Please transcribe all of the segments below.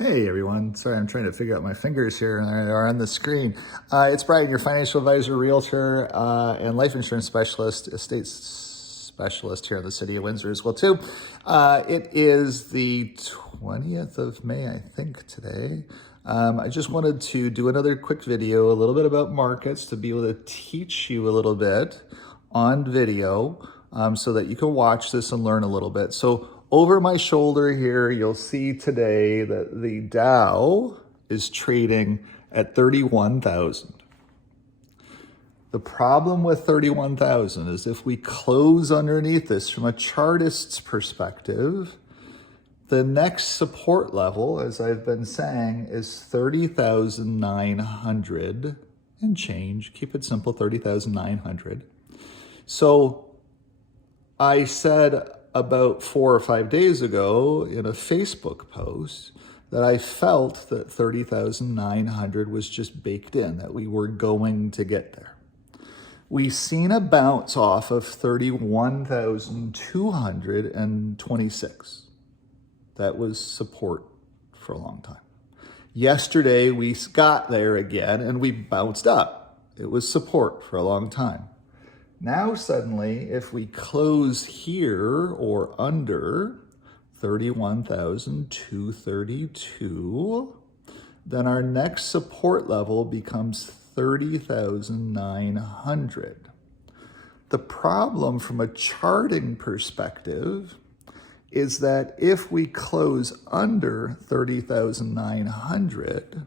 Hey everyone, sorry I'm trying to figure out my fingers here and they are on the screen. It's Brian, your financial advisor, realtor, and life insurance specialist, estate specialist here in the city of Windsor as well too. It is the 20th of May, I think today. I just wanted to do another quick video, a little bit about markets to be able to teach you a little bit on video so that you can watch this and learn a little bit. So over my shoulder here, you'll see today that the Dow is trading at 31,000. The problem with 31,000 is if we close underneath this from a chartist's perspective, the next support level, as I've been saying, is 30,900 and change. Keep it simple, 30,900. So I said about 4 or 5 days ago in a Facebook post that I felt that 30,900 was just baked in, that we were going to get there. We've seen a bounce off of 31,226. That was support for a long time. Yesterday, we got there again and we bounced up. It was support for a long time. Now suddenly, if we close here or under 31,232, then our next support level becomes 30,900. The problem from a charting perspective is that if we close under 30,900,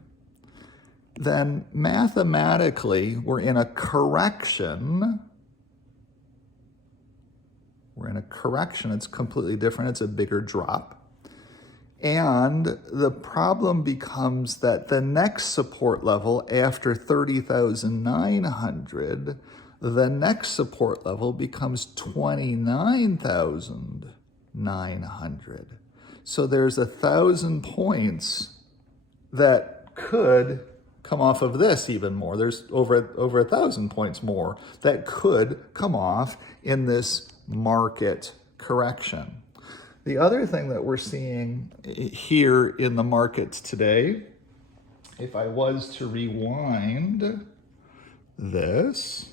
then mathematically we're in a correction. We're in a correction. It's completely different. It's a bigger drop. And the problem becomes that the next support level after 30,900, the next support level becomes 29,900. So there's 1,000 points that could come off of this even more. There's over 1,000 points more that could come off in this market correction. The other thing that we're seeing here in the markets today, if I was to rewind this,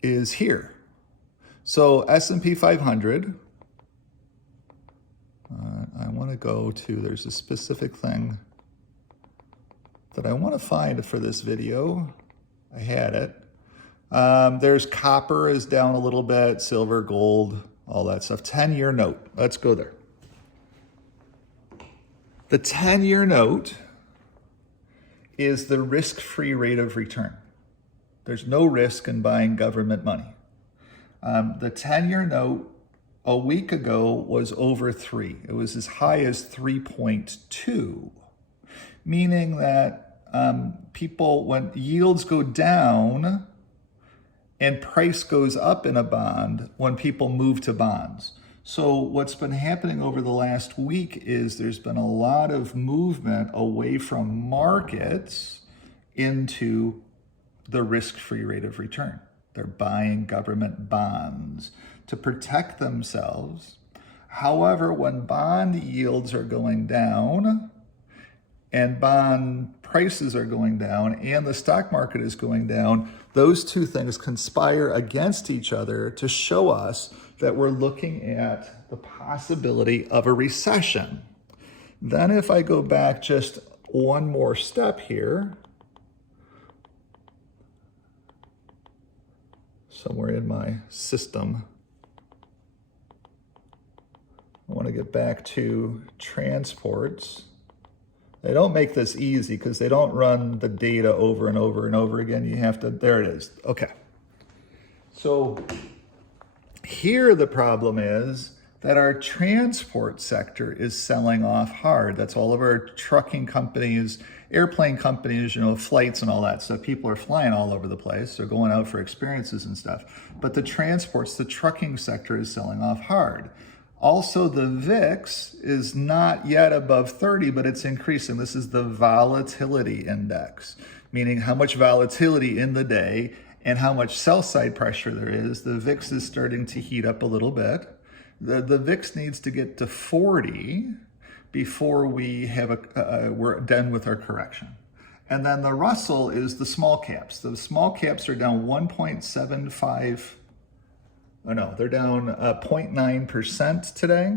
is here. So S&P 500, I want to go to, there's a specific thing that I want to find for this video. I had it. There's copper is down a little bit, silver, gold, all that stuff. 10-year note. Let's go there. The 10-year note is the risk-free rate of return. There's no risk in buying government money. The 10-year note a week ago was over 3. It was as high as 3.2, meaning that people, when yields go down and price goes up in a bond, when people move to bonds. So what's been happening over the last week is there's been a lot of movement away from markets into the risk-free rate of return. They're buying government bonds to protect themselves. However, when bond yields are going down and bond prices are going down and the stock market is going down, those two things conspire against each other to show us that we're looking at the possibility of a recession. Then if I go back just one more step here, somewhere in my system, I want to get back to transports. They don't make this easy because they don't run the data over and over and over again. You have to, there it is. Okay. So here the problem is that our transport sector is selling off hard. That's all of our trucking companies, airplane companies, flights and all that stuff. People are flying all over the place. They're going out for experiences and stuff. But the transports, the trucking sector is selling off hard. Also, the VIX is not yet above 30, but it's increasing. This is the volatility index, meaning how much volatility in the day and how much sell-side pressure there is, the VIX is starting to heat up a little bit. The VIX needs to get to 40 before we have we're done with our correction. And then the Russell is the small caps. The small caps are down 1.75, oh no, they're down 0.9% today.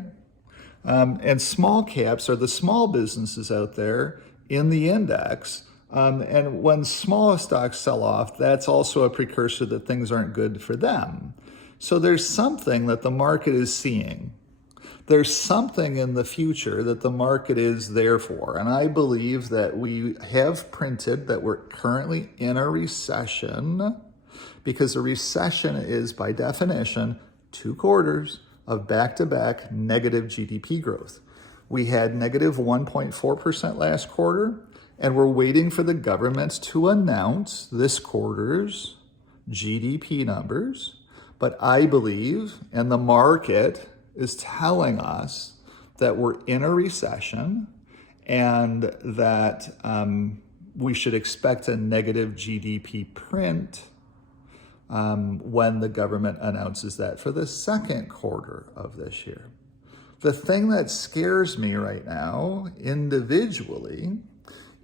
And small caps are the small businesses out there in the index. And when small stocks sell off, that's also a precursor that things aren't good for them. So there's something that the market is seeing. There's something in the future that the market is there for. And I believe that we have printed that we're currently in a recession, because a recession is, by definition, 2 quarters of back-to-back negative GDP growth. We had negative 1.4% last quarter, and we're waiting for the government to announce this quarter's GDP numbers. But I believe, and the market is telling us, that we're in a recession and that we should expect a negative GDP print when the government announces that for the second quarter of this year. The thing that scares me right now individually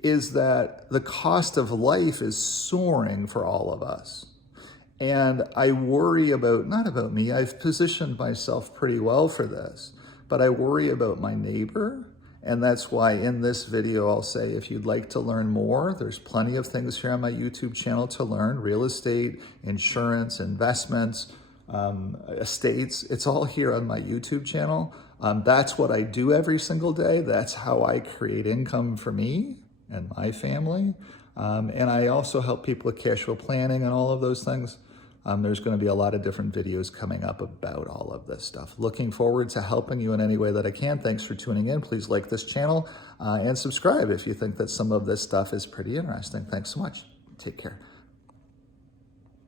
is that the cost of life is soaring for all of us. And I worry about, not about me, I've positioned myself pretty well for this, but I worry about my neighbor. And that's why in this video, I'll say, if you'd like to learn more, there's plenty of things here on my YouTube channel to learn: real estate, insurance, investments, estates. It's all here on my YouTube channel. That's what I do every single day. That's how I create income for me and my family. And I also help people with cash flow planning and all of those things. There's going to be a lot of different videos coming up about all of this stuff. Looking forward to helping you in any way that I can. Thanks for tuning in. Please like this channel and subscribe if you think that some of this stuff is pretty interesting. Thanks so much. Take care.